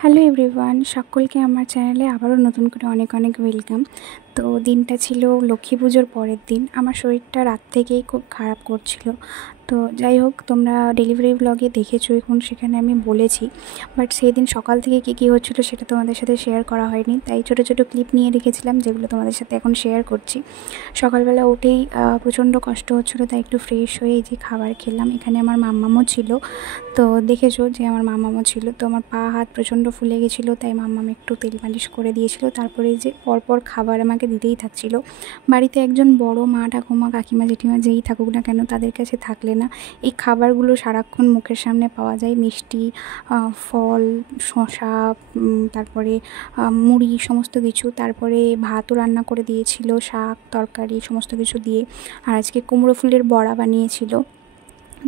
Hello everyone, সকলকে আমার চ্যানেলে আবারও নতুন করে অনেক অনেক ওয়েলকাম। তো দিনটা ছিল লক্ষ্মী পুজোর পরের দিন। আমার শরীরটা রাত থেকেই খুব খারাপ করছিল। তো যাই হোক, তোমরা ডেলিভারি ব্লগে দেখেছো, এখন সেখানে আমি বলেছি। বাট সেই দিন সকাল থেকে কী কী হচ্ছিলো সেটা তোমাদের সাথে শেয়ার করা হয়নি, তাই ছোটো ছোটো ক্লিপ নিয়ে রেখেছিলাম যেগুলো তোমাদের সাথে এখন শেয়ার করছি। সকালবেলা উঠেই প্রচণ্ড কষ্ট হচ্ছিলো, তাই একটু ফ্রেশ হয়ে এই যে খাবার খেলাম। এখানে আমার মাম্মামও ছিল, তো দেখেছো যে আমার মাম্মামও ছিল। তো আমার পা হাত প্রচণ্ড ফুলে গেছিলো, তাই মাম্মাম একটু তেল মালিশ করে দিয়েছিল। তারপরে যে পরপর খাবার আমাকে দিতেই থাকছিল। বাড়িতে একজন বড় মা, ঠাকুমা, কাকিমা, জেঠিমা যেই থাকুক না কেন, তাদের কাছে থাকলে না এই খাবারগুলো সারাক্ষণ মুখের সামনে পাওয়া যায়। মিষ্টি, ফল, শসা, তারপরে মুড়ি, সমস্ত কিছু। তারপরে ভাতও রান্না করে দিয়েছিল, শাক তরকারি সমস্ত কিছু দিয়ে। আর আজকে কুমড়ো ফুলের বড়া বানিয়েছিল।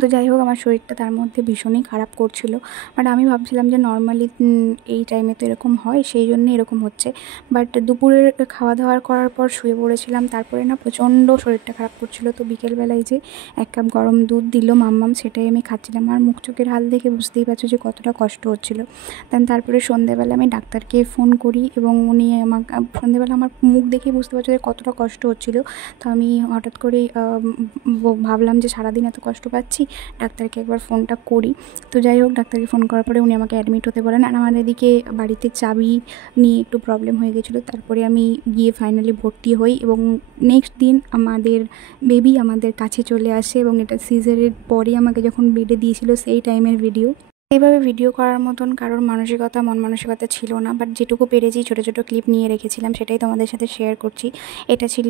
তো যাই হোক, আমার শরীরটা তার মধ্যে ভীষণই খারাপ করছিল। বাট আমি ভাবছিলাম যে নর্মালি এই টাইমে তো এরকম হয়, সেই জন্যে এরকম হচ্ছে। বাট দুপুরের খাওয়া দাওয়া করার পর শুয়ে পড়েছিলাম, তারপরে না প্রচণ্ড শরীরটা খারাপ করছিল। তো বিকেলবেলায় যে 1 কাপ গরম দুধ দিল মাম্মাম, সেটাই আমি খাচ্ছিলাম। আর মুখ চোখের হাল দেখে বুঝতেই পারছো যে কতটা কষ্ট হচ্ছিলো। তারপরে সন্ধ্যেবেলা আমি ডাক্তারকে ফোন করি এবং উনি আমাকে সন্ধ্যেবেলা আমার মুখ দেখেই বুঝতে পারছো যে কতটা কষ্ট হচ্ছিলো। তো আমি হঠাৎ করেই ভাবলাম যে সারাদিন এত কষ্ট পাচ্ছি, ডাক্তারকে একবার ফোনটা করি। তো যাই হোক, ডাক্তারকে ফোন করার পরে উনি আমাকে অ্যাডমিট হতে বলেন। আর আমাদের এদিকে বাড়িতে চাবি নিয়ে একটু প্রবলেম হয়ে গেছিলো। তারপরে আমি গিয়ে ফাইনালি ভর্তি হই এবং নেক্সট দিন আমাদের বেবি আমাদের কাছে চলে আসে। এবং এটা সিজারের পরে আমাকে যখন বেডে দিয়েছিল সেই টাইমের ভিডিও। এইভাবে ভিডিও করার মতন কারোর মানসিকতা মন মানসিকতা ছিল না, বাট যেটুকু পেরেছি ছোটো ছোটো ক্লিপ নিয়ে রেখেছিলাম, সেটাই তোমাদের সাথে শেয়ার করছি। এটা ছিল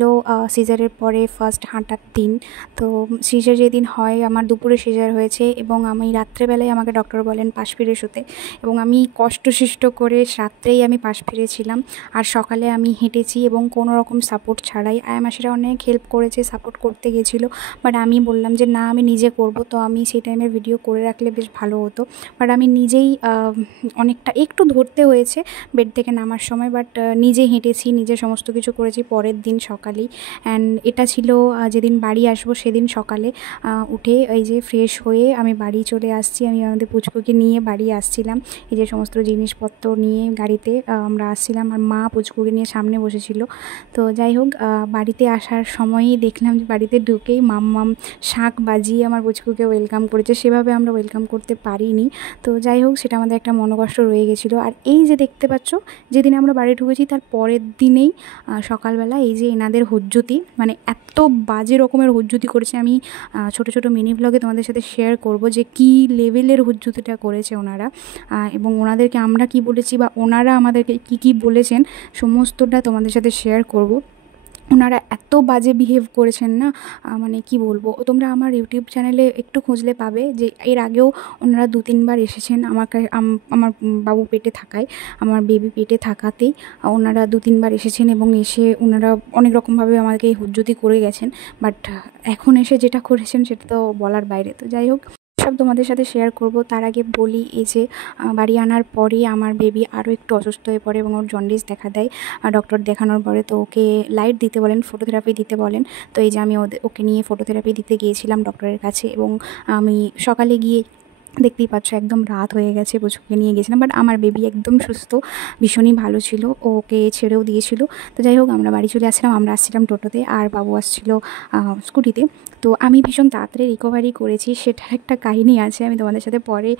সিজারের পরে ফার্স্ট হাঁটার দিন। তো সিজার যেদিন হয়, আমার দুপুরে সিজার হয়েছে এবং আমি রাত্রেবেলায় আমাকে ডক্টর বলেন পাশ ফিরে শুতে। এবং আমি কষ্টসৃষ্ট করে রাত্রেই আমি পাশ ফিরেছিলাম। আর সকালে আমি হেঁটেছি এবং কোনো রকম সাপোর্ট ছাড়াই। আয়ামাসিরা অনেক হেল্প করেছে, সাপোর্ট করতে গেছিলো। বাট আমি বললাম যে না, আমি নিজে করব। তো আমি সেই টাইমের ভিডিও করে রাখলে বেশ ভালো হতো। বাট আমি নিজেই অনেকটা একটু ধরতে হয়েছে বেড থেকে নামার সময়, বাট নিজে হেঁটেছি, নিজে সমস্ত কিছু করেছি পরের দিন সকালেই। অ্যান্ড এটা ছিল যেদিন বাড়ি আসবো সেদিন সকালে উঠে এই যে ফ্রেশ হয়ে আমি বাড়ি চলে আসছি। আমি আমাদের পুচকুকে নিয়ে বাড়ি আসছিলাম, এই যে সমস্ত জিনিসপত্র নিয়ে গাড়িতে আমরা আসছিলাম। আর মা পুচকুকে নিয়ে সামনে বসেছিল। তো যাই হোক, বাড়িতে আসার সময়ই দেখলাম যে বাড়িতে ঢুকেই মাম্মাম শাঁখ বাজিয়ে আমার পুচকুকে ওয়েলকাম করেছে। সেভাবে আমরা ওয়েলকাম করতে পারিনি। তো যাই হোক, সেটা আমাদের একটা মনোকষ্ট রয়ে গেছিলো। আর এই যে দেখতে পাচ্ছ, যেদিন আমরা বাড়ি ঢুকেছি তার পরের দিনেই সকালবেলা এই যে এনাদের হুজ্জুতি, মানে এত বাজে রকমের হুজ্জুতি করেছে। আমি ছোটো ছোটো মিনি ব্লগে তোমাদের সাথে শেয়ার করব যে কী লেভেলের হুজ্জুতিটা করেছে ওনারা, এবং ওনাদেরকে আমরা কি বলেছি বা ওনারা আমাদেরকে কি কি বলেছেন সমস্তটা তোমাদের সাথে শেয়ার করব। ওনারা এত বাজে বিহেভ করেছেন না, মানে কি বলবো। তোমরা আমার ইউটিউব চ্যানেলে একটু খুঁজলে পাবে যে এর আগেও ওনারা 2-3 বার এসেছেন আমার বাবু পেটে থাকায়, আমার বেবি পেটে থাকাতেই ওনারা 2-3 বার এসেছেন এবং এসে ওনারা অনেক রকমভাবে আমাদেরকে হুজ্জতি করে গেছেন। বাট এখন এসে যেটা করেছেন সেটা তো বলার বাইরে। তো যাই হোক, সব তোমাদের সাথে শেয়ার করব। তার আগে বলি, এই যে বাড়ি আনার পরে আমার বেবি আরও একটু অসুস্থ হয়ে পড়ে এবং ওর জন্ডিস দেখা দেয়। ডক্টর দেখানোর পরে তো ওকে লাইট দিতে বলেন, ফটোথেরাপি দিতে বলেন। তো এই যে আমি ওকে নিয়ে ফটোথেরাপি দিতে গিয়েছিলাম ডক্টরের কাছে। এবং আমি সকালে গিয়ে দেখতেই পাচ্ছ একদম রাত হয়ে গেছে, পুচকুকে নিয়ে গেছিলাম। বাট আমার বেবি একদম সুস্থ, ভীষণই ভালো ছিল, ওকে ছেড়েও দিয়েছিল। তো যাই হোক, আমরা বাড়ি চলে আসছিলাম। আমরা আসছিলাম টোটোতে আর বাবু আসছিল স্কুটিতে। তো আমি ভীষণ তাড়াতাড়ি রিকভারি করেছি, সেটার একটা কাহিনী আছে, আমি তোমাদের সাথে পরে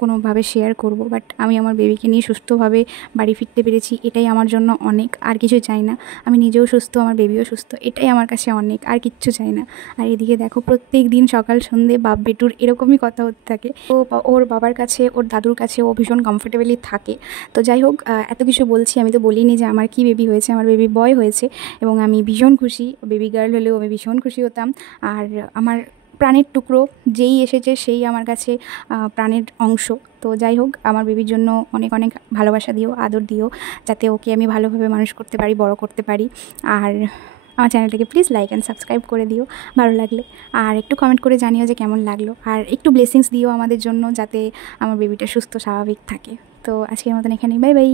কোনোভাবে শেয়ার করব। বাট আমি আমার বেবিকে নিয়ে সুস্থভাবে বাড়ি ফিরতে পেরেছি, এটাই আমার জন্য অনেক। আর কিছু চাই না। আমি নিজেও সুস্থ, আমার বেবিও সুস্থ, এটাই আমার কাছে অনেক, আর কিচ্ছু চাই না। আর এদিকে দেখো, প্রত্যেক দিন সকাল সন্ধ্যে বাপ বেটুর এরকমই কথা হতে থাকে। ও ওর বাবার কাছে, ওর দাদুর কাছে ও ভীষণ কমফোর্টেবলি থাকে। তো যাই হোক, এত কিছু বলছি, আমি তো বলিনি যে আমার কি বেবি হয়েছে। আমার বেবি বয় হয়েছে এবং আমি ভীষণ খুশি। বেবি গার্ল হলেও আমি ভীষণ খুশি হতাম। আর আমার প্রাণের টুকরো যেই এসেছে সেই আমার কাছে প্রাণের অংশ। তো যাই হোক, আমার বেবির জন্য অনেক অনেক ভালোবাসা দিও, আদর দিও, যাতে ওকে আমি ভালোভাবে মানুষ করতে পারি, বড় করতে পারি। আর আমার চ্যানেলটাকে প্লিজ লাইক অ্যান্ড সাবস্ক্রাইব করে দিও ভালো লাগলে। আর একটু কমেন্ট করে জানিও যে কেমন লাগলো। আর একটু ব্লেসিংস দিও আমাদের জন্য, যাতে আমার বেবিটা সুস্থ স্বাভাবিক থাকে। তো আজকের মতন এখানেই, বাই বাই।